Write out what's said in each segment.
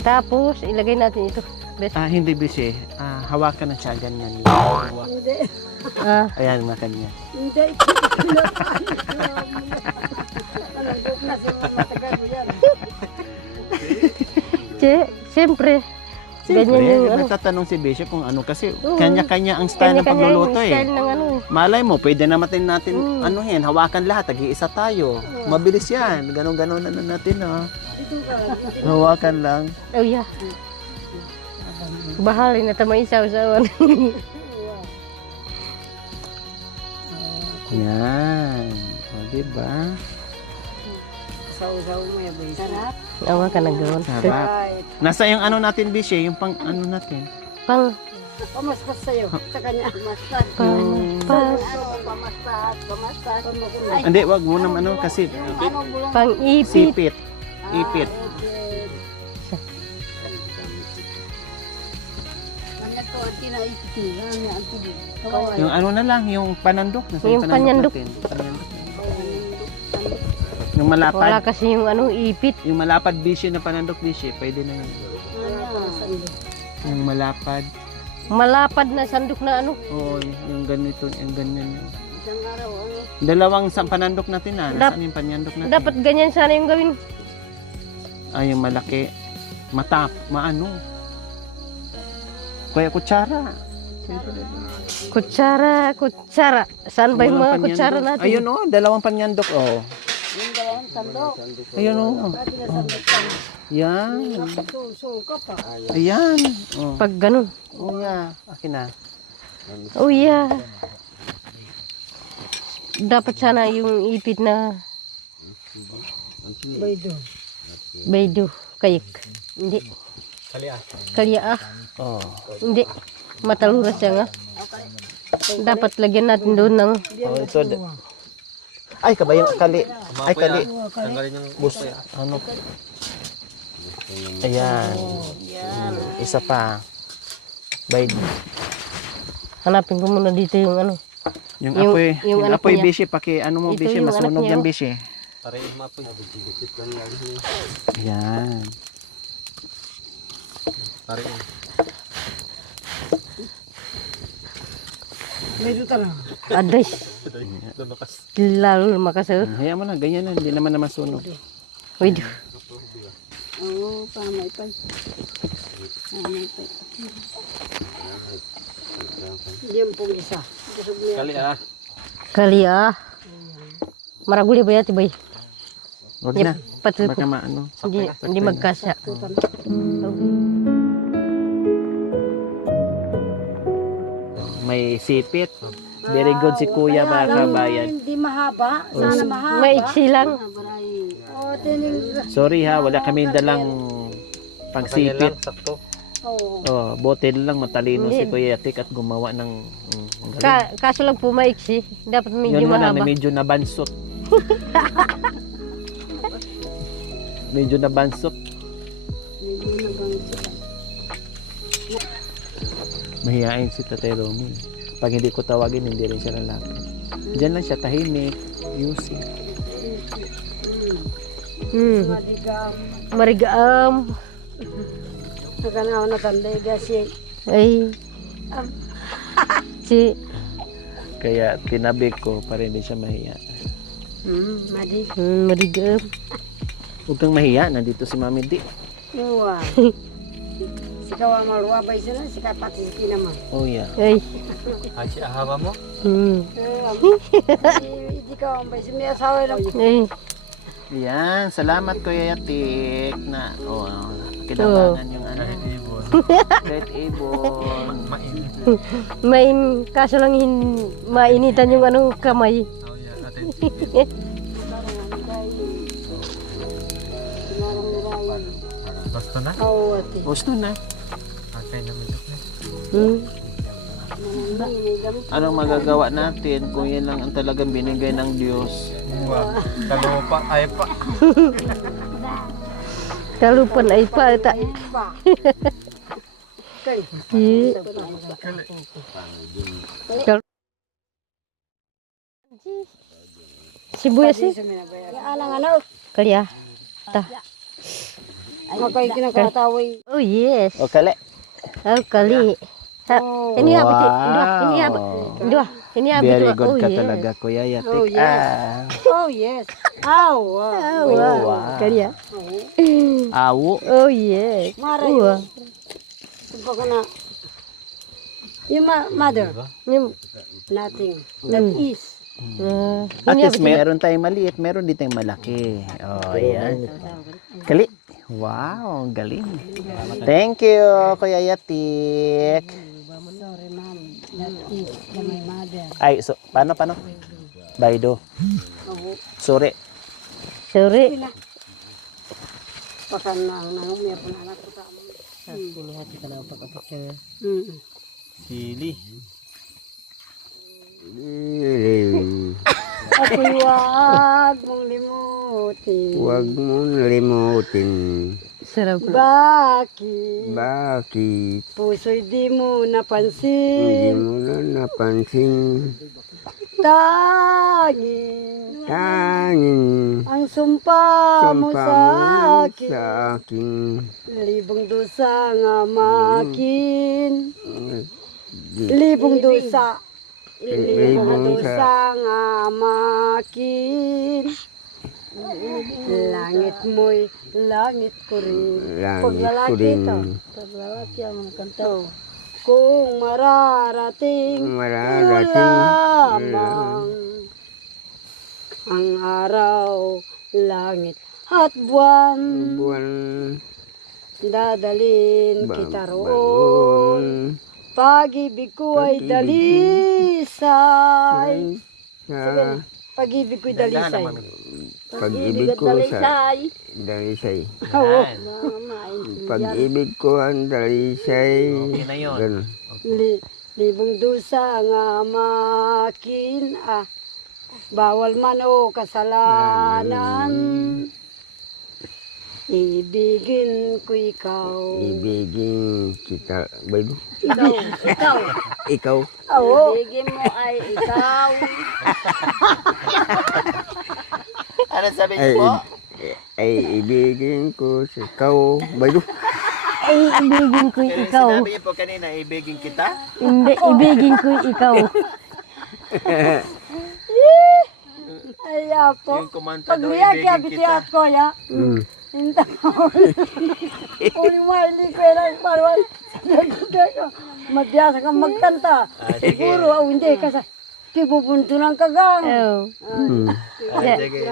Tapos, ilagay natin ito. Bes. Hindi bisi. Hawakan na siya ganyan. Hindi. Ayan, makan niya. Hindi. Panandok na sa mga matagal mo yan. Siyempre. Ganyan yung ano. Nagtatanong si Bishop kung ano kasi Oo. kanya-kanya ang style ng Kanya-kanya yung pagluluto style ng ano. Malay mo, pwede natin anuhin, hawakan lahat, tag-iisa tayo. Mabilis yan. Ganon-ganon na natin, Ito ka. Hawakan lang. Oh yeah. Bahalin na tama isaw-sawan. Yan. O, diba? Saw-saw mo yan, boy. Sarap. Awa ka na gawin. Sarap. Right. Nasa yung ano natin, Bishi, yung pang ano natin. Pang, Pamaspas sa'yo. Sa kanya. Pamaspas. pas, Pamaspas. Pamaspas. Ay, Hindi, wag mo naman ano kasi ano bulong? pang ipit. sipit. Ipit. Yung ano na lang, yung panandok. Nasa Yung panandok. natin. Panandok. Yung Wala malapad. kasi yung ano, ipit. Yung malapad Bishi na panandok Bishi, pwede na yun. Yung malapad. Malapad na sandok na ano. Oo, yung ganito, yung ganyan. Isang araw, ano? Dalawang panandok natin na. Dap- Nasaan yung panandok natin? Dapat ganyan sana yung gawin. Yung malaki. Maano. Kaya kutsara. Kutsara. Saan ba yung mga Dalawang kutsara panyandok. natin? Ayun dalawang panyandok Yung dalawang sandok. Ayun Dati na sandok ka. Yan. Suka pa. Ayan. Pag ganun. Yeah. Akin na. Oh yeah. Dapat sana yung ipit na Baydo. baydo. Kayik. Hindi. Kalya. Oh. Hindi. Mataluras siya nga. Dapat lagyan natin doon ng Ito. Ay, kabayang kali. Ay, kali. Gusto. Ano? Ayan. Isa pa. Bayad. hanapin ko muna dito yung ano. Yung Yung- apoy, yung yung anak apoy niya. Bishi, ano mo Ito Bishi, yung anak masunog niya, yan oh. Bishi. Yan. Baydo ka lang. Address. Lalo lumakas. Hayaan mo na, ganyan na, hindi naman na masunog. Wait. Oo, pamay pa. Pamay pa. Diyan pong isa. Kalya. Maraguli ba yati bay? Wag na. Patil Baka ko. maano. Hindi magkasya. May sipit. Very good si Kuya, mga kabayan. Hindi mahaba. Sana mahaba. Maiksi lang. Oo, tining. Sorry ha, wala kami dalang pangsipit. Oo. Botel lang, matalino si Hindi. Kuya Tik at gumawa ng ang galing. Kaso lang po maiksi. Dapat medyo Yun mo na, mahaba. medyo nabansot. Medyo nabansot. Hindi na bang Mahihain si Tatay Romy. Pag hindi ko tawagin, hindi rin siya lalapit. Diyan lang siya, tahimik, music. madigam. Marigam. Naganaw na tanday kasi. Ay. Si Kaya tinabi ko para hindi siya mahiya. Madig. marigam. Huwag kang mahiya, nandito si Mami Di. Uwa. Sikaw ang maluwabay sila, sikaw pati si naman. Oh yeah. Ay. Hindi ka ang bay, may asawa lang. Ay. Yan, salamat Kuya Tik na kinabangan yung ano. Red Ibon. Kaso lang mainitan yung ano kamay. Basta na? Oo, ate. Gusto na. Okay naman. Anong magagawa natin kung yan lang ang talagang binigay ng Diyos? Wow. Dalawa pa, ay pa. Kalupan ay pata. Pa. Kay. Sibuyas eh. Alang ano? Kalya. Ta. Ako'y kinakataway. Oh, yes. O kali. Oh, kali. Oh. Ini apa? Wow. Ini apa? Very Oh, good ka yes. talaga, Kuya Yatik. Oh, yes. Oh, yes. Aw, wow. Oh, wow. wow. Kali ya? Awo. Oh, yes. Mara Oh, yun. Sumpah ko na. Yung mother, Ini, nothing. That is. At ini apa? least meron tayong maliit, meron din tayong malaki. Oh, ayan. Kali. Wow, galing. Thank you, Kuya Yatik. Sorry, ma'am. That is my mother. Ay, so, paano? Baido. Oh, Sorry. Sore. baka nangumiyak na anak ko sa amin. Ini hati kenapa kau Sili. Ako'y wag mong limutin. Huwag mong limutin. Sarap. Bakit? Bakit Puso'y di mo hindi napansin. mo na napansin? Tanging Tanging ang sumpa mo sumpa sa mo akin. sa akin. Libong dosa nga makin. Libong dosa. Libong dosa nga makin. Langit ko rin. Langit Pag ko lalaki rin. ito. Pag lalaki ang kanta. Kung mararating lamang ang araw, langit at buwan, Buwan dadalin kita roon. baon. Pag-ibig ko ay dalisay. Sa Pag-ibig ko'y dalisay. pag-ibig ko sa dalisay. Oo. Pag-ibig ko ang dalisay. Okay na yun. Ganun. Libong dusa nga makin. Bawal man o kasalanan. Ibigin ko ikaw. Ibigin kita. Bayo. Ikaw. Ikaw. Oo. Ibigin mo ay ikaw. Ano sabi Ay, niyo po? ay ibigin ko sa ikaw. Bayo. Ay, ibigin ko ikaw. Sinabi niyo po kanina, ibigin kita? Hindi, ibigin ko ikaw. Ay, apo. Yung kumanta Pag daw, niya kaya ibigin kita. bitiyat ko ya. Mm. Hinta ko. Uli mo hindi ko yan. Parang magbiyasa kang magkanta. Siguro, hindi kasi pibubuntunan ka gang. Oh. Sige.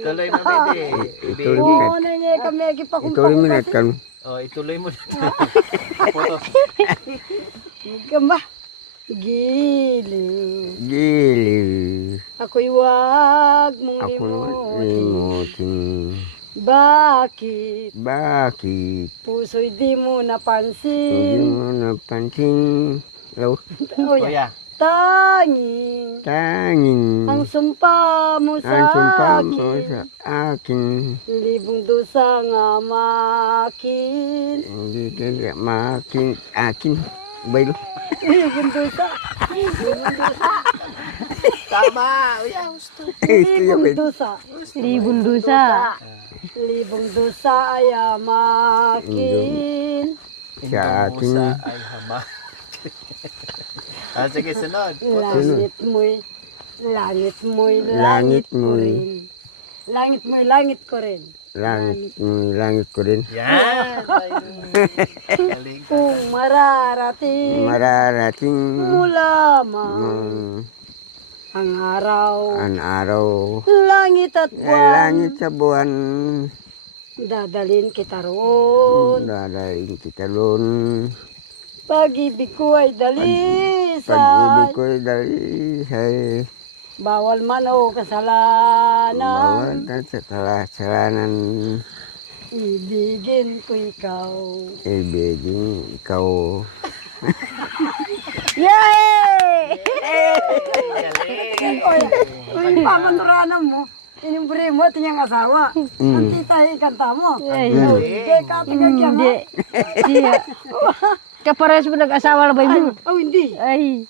Tuloy mo, baby. Ituloy Oo, mo na niya kami ituloy mo pakumpa. na kan. Oh, ituloy mo. Kamba. Giliw. Giliw. Ako'y wag mong Ako naman limutin. limutin. Bakit? Bakit Puso'y di mo hindi napansin. mo napansin? Hello? Kuya. Tanging Tanging ang sumpa mo sa ang sumpa mo akin. sa akin. Libong dosa nga makin. Hindi kaya makin akin. Bayo. Libong dosa. Tama. Kuya, gusto. Libong dosa. Libong dosa. Libong dosa ay makin. Sa akin. Musa ay hama. Sige, sunod. Langit mo'y Langit langit ko mo'y- rin. Langit mo'y langit ko rin. Langit ko rin. Yan. Galing. Kung mararating Mararating mo lamang ang ang araw, araw. langit at buwan, Langit sa buwan. dadalin kita roon. Dadaling kita doon. Pag-ibig ko ay dalisay, Pag-ibig ko ay dalisay. bawal man o kasalanan. Bawal na sa kasalanan. Ibigin ko ikaw. Ibigin ikaw. Yay! Galing. Uy, pamanuranan mo. Inimbre mo at iyang asawa. Ang tita ikanta mo. Ay, Hindi ka tigagyan mo. hindi. Siya. kapares mo nag-asawa na ba mo? Oh, hindi. Ay,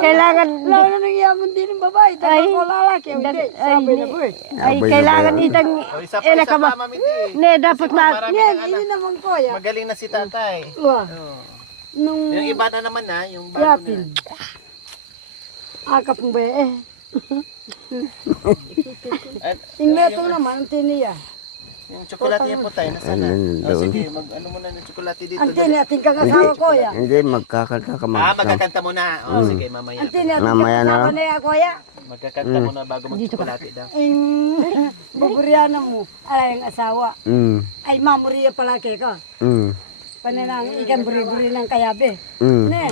kailangan, Lalo na nangyayamon din ng babae. Dahil ko lalaki. Hindi. Sabi na po eh. ay, kailangan itang, Isa pa, isa pa, Mami Di. ne, dapat na, Marami Yan, ng anak. ini naman ko ya. Magaling na si tatay. Wah, Oh. nung Yung iba na naman na, yung bago yapin. na. Akap mo ba eh. At Ingleto naman, ang tiniya. yung tsokolate niya po tayo, nasaan na? Oh, sige, ano muna ng tsokolate dito. Ang tiniya, tingkang asawa ko ya. Hindi, magkakanta ka Magkakanta muna. Oh, sige, mamaya. Ang tiniya, Mamaya tingkang na asawa lang. na ako ya. Magkakanta muna bago mag-tsokolate daw. Buburiana mo, alay ang asawa. Ay, mamuriya palaki ka. Paninang ikan buri-buri ng kayabe. Ne,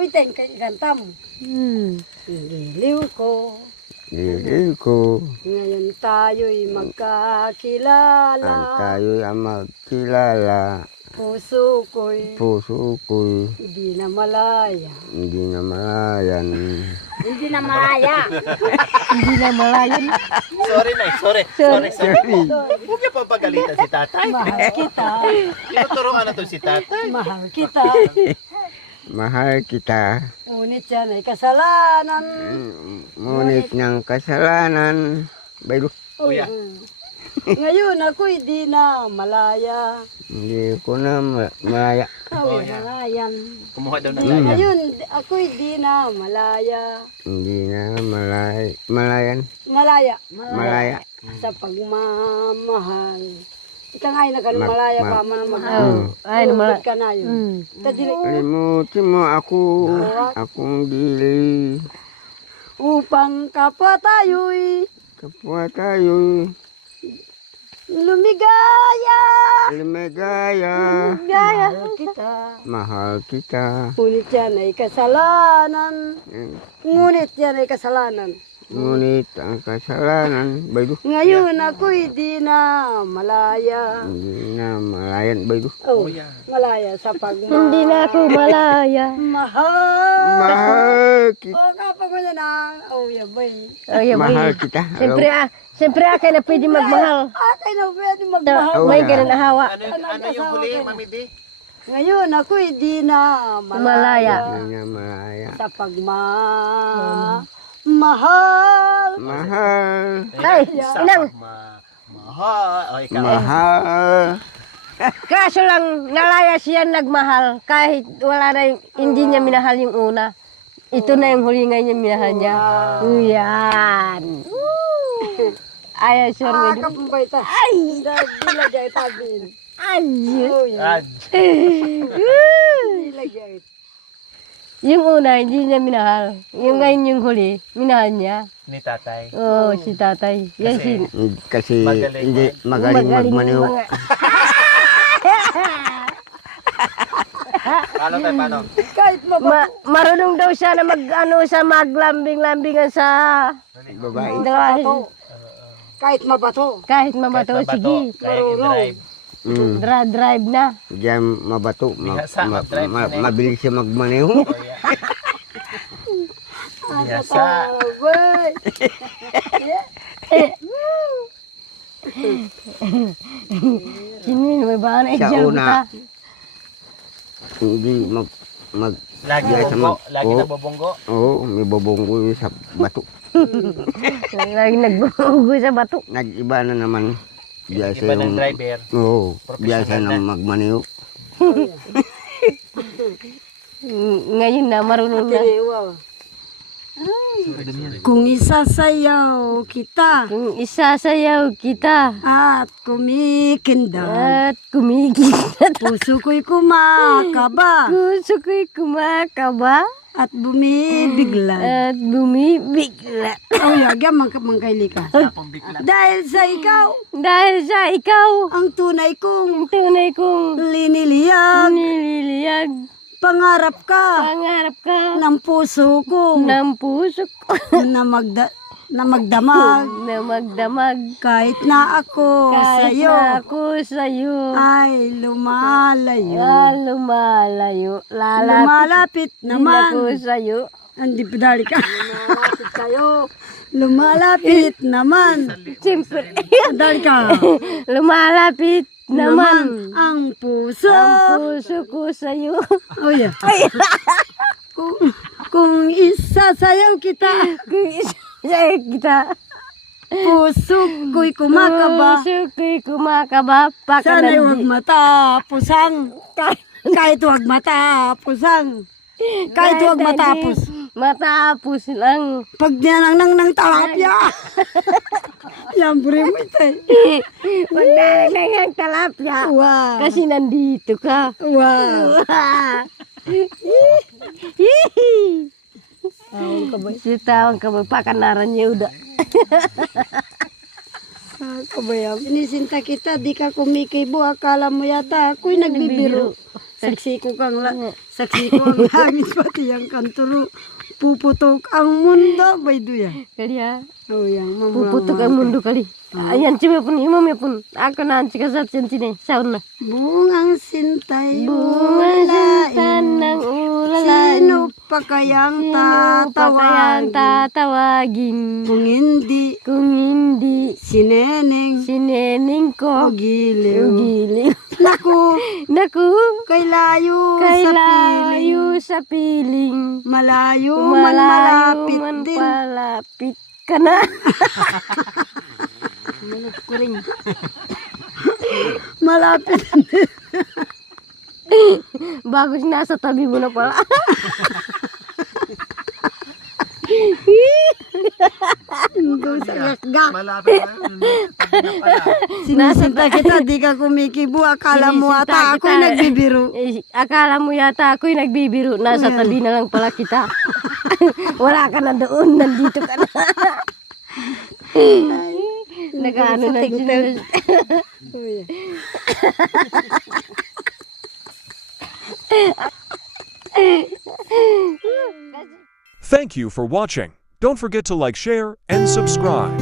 uy, tingkang ikan tam. Giliw ko. Hindi ko. Ngayon tayo'y magkakilala. Ang tayo'y ang magkilala. Puso ko'y Puso ko'y hindi na malaya. hindi na malayan. Hindi na malaya. hindi na malayan. Sorry na, sorry. Huwag niyo pa pagalitan si tatay. Mahal kita. Tinuturoan na to si tatay. Mahal kita. Mahal kita. Ngunit yan ay kasalanan. Ngunit ng kasalanan. Baylo. Kuya. Ngayon ako'y di na malaya. Hindi ko na malaya. Awi malayan. Kumuha daw ng laya. Ngayon ako'y di na malaya. Hindi na malayan. Malaya. Malaya. Sa pagmamahal. Ika nga ay nagkalumalaya pa mamahal. Ay, namala. Ka na yun. Tadili. Kalimutin mo ako. Akong dili. Upang kapwa tayo'y Kapwa tayo'y lumigaya. lumigaya. Mahal kita. Mahal kita. Ngunit yan ay kasalanan. Ngunit yan ay kasalanan. Ngunit ang kasalanan. Baylo. Ngayon ako'y di na malaya. Hindi na malayan. Baylo. Oh, malaya sa Hindi na ako malaya. Mahal. Mahal kita. Oh, kapag wala na. Oh, yabay. Ay, Mahal kita. siyempre akin na pwede magmahal. Akay na pwede magmahal. May ganun na hawa. Ano yung huli, Mami Di? Ngayon ako'y di na malaya. Hindi na malaya. Sa pagmamahal. Mahal. Ay, inang. Mahal. O, ikaw. Mahal. Kaso lang, nalaya siya nagmahal. Kahit wala na yung, hindi niya minahal yung una. Ito na yung huli ngayon yung minahal niya. Yan. Ay, sir. Akap mo ba ito? Ay! Dilagay tabin. Ay. Oh, yan. Ad. Dilagay. Yung una, hindi niya minahal. Yung ngayon yung huli, minahal niya. Ni tatay. Oo, si tatay. Yan si... Kasi Magaling hindi magaling magmaniw. Paano tayo, paano? Kahit Marunong daw siya na sa maglambing-lambingan sa... Babae. mabato. Kahit mabato. Kahit mabato, sige. Kaya i-drive. Drive na. Diyan mabato. Bihasa, mag-drive na yun. Mabilis siya magmaniw. Yasa. Abay. Sinin, may ba na Sa i-gel una. kita? Hindi Lagi Yes, nabubonggo. Lagi oh. nabubonggo. Oo, may bobonggo yun sa bato. Lagi nagbubugo sa bato. Nag-iba na naman. Diyan Iba ng driver. Oo, diyan siya Professional na magmaniw. Ngayon na, marunong na. Wow. Kung isasayaw kita Kung isasayaw kita at kumikinda, at kumikita, puso ko'y kumakaba puso ko'y kumakaba at bumibigla. at bumibigla. Oh, yagya, mangkaili ka. Dahil sa ikaw, Dahil sa ikaw, ang tunay kong tunay kong liniliyag, nililiyag. pangarap ka Pangarap ka ng puso ko ng puso ko na magdamag na magdamag. kahit na ako Kahit sa'yo na ako sa'yo ay lumalayo. lumalayo. Lumalapit Din ako naman. sa'yo. Hindi pedali ka. Lumalapit kayo. Lumalapit naman. Siyempre, Pedali ka. lumalapit naman ang puso. ang puso ko sa'yo. Oh, yeah. Kung isasayaw kita, Kung isa kita, puso ko'y kumakaba. puso ko'y kumakaba. Sana'y huwag Pakanandi. matapusang. Kahit huwag matapusang. Kahit huwag matapos. Matapos lang. Pag niyanang ng talapya. Yan, buri mo ito. Huwag na ang talapya. Wow. Kasi nandito ka. Wow. Sitawang ka ba? Pakanaran niya udah. Kabayam. Sinisinta kita, di ka kumikibo. Akala mo yata ako'y nagbibiro. Saksi ko ang langit pati ang kanturo. Puputok ang mundo. Baydo yan. Kaliya. Oh, yan. Puputok ang mundo kali. Ayan, cuma pun, imam ya pun. Ako na ang sikasat sini. Saun na. Bungang sintay Bunga ulalain. tanang ulalain. Sino pa kayang Tatawagin. tatawagin? Tatawagin. Kung hindi, Kung hindi, sineneng sineneng ko. giliw. Giliw. Naku, Naku, kay layo kay sa piling. layo sa piling. Malayo man Malayo malapit man din. palapit ka na. Malapit. Bagus nasa tabi mo na pala. Doon sa gakgak. Malapit na yun. Tabi na pala. Sinisinta kita, di ka kumikibo. Akala mo Sinisinta ata ako'y kita. nagbibiro. Akala mo yata ako'y nagbibiro. Nasa tabi na lang pala kita. Wala ka na doon. Nandito ka na. Nag-ano na din. Thank you for watching. Don't forget to like, share, and subscribe.